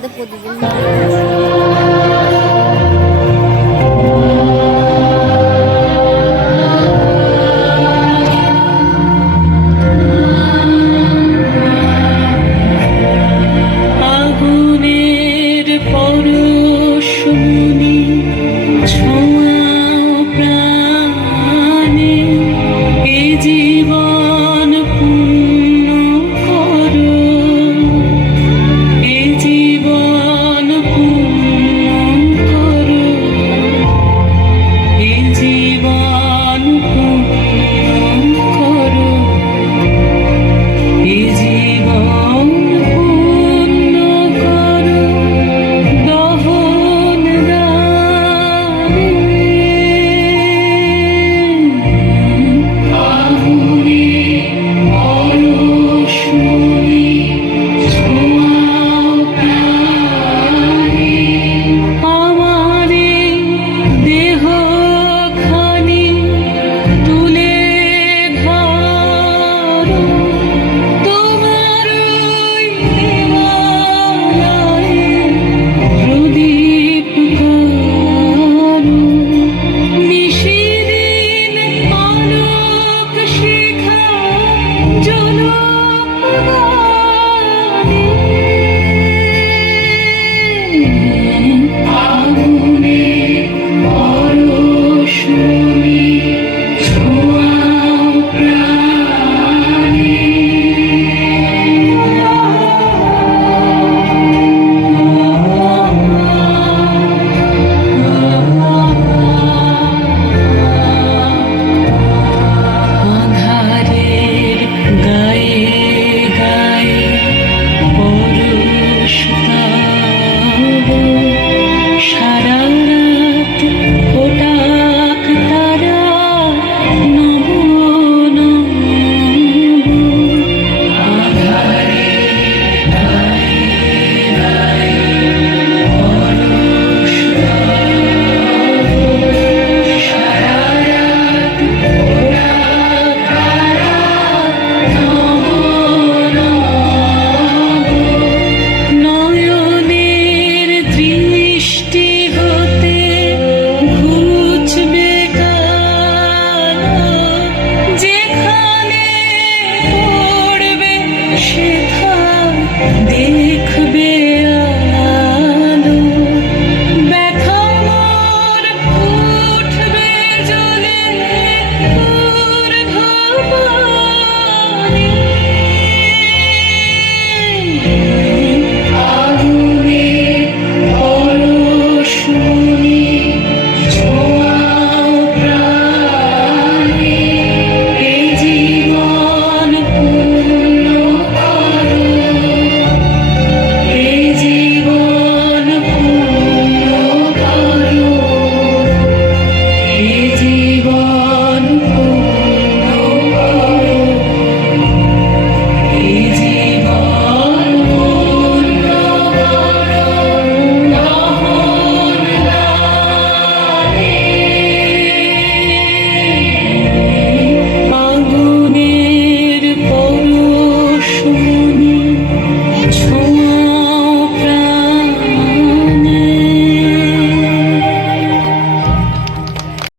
আমাদের প্রতিদিন। আগুনের পরশুনি you.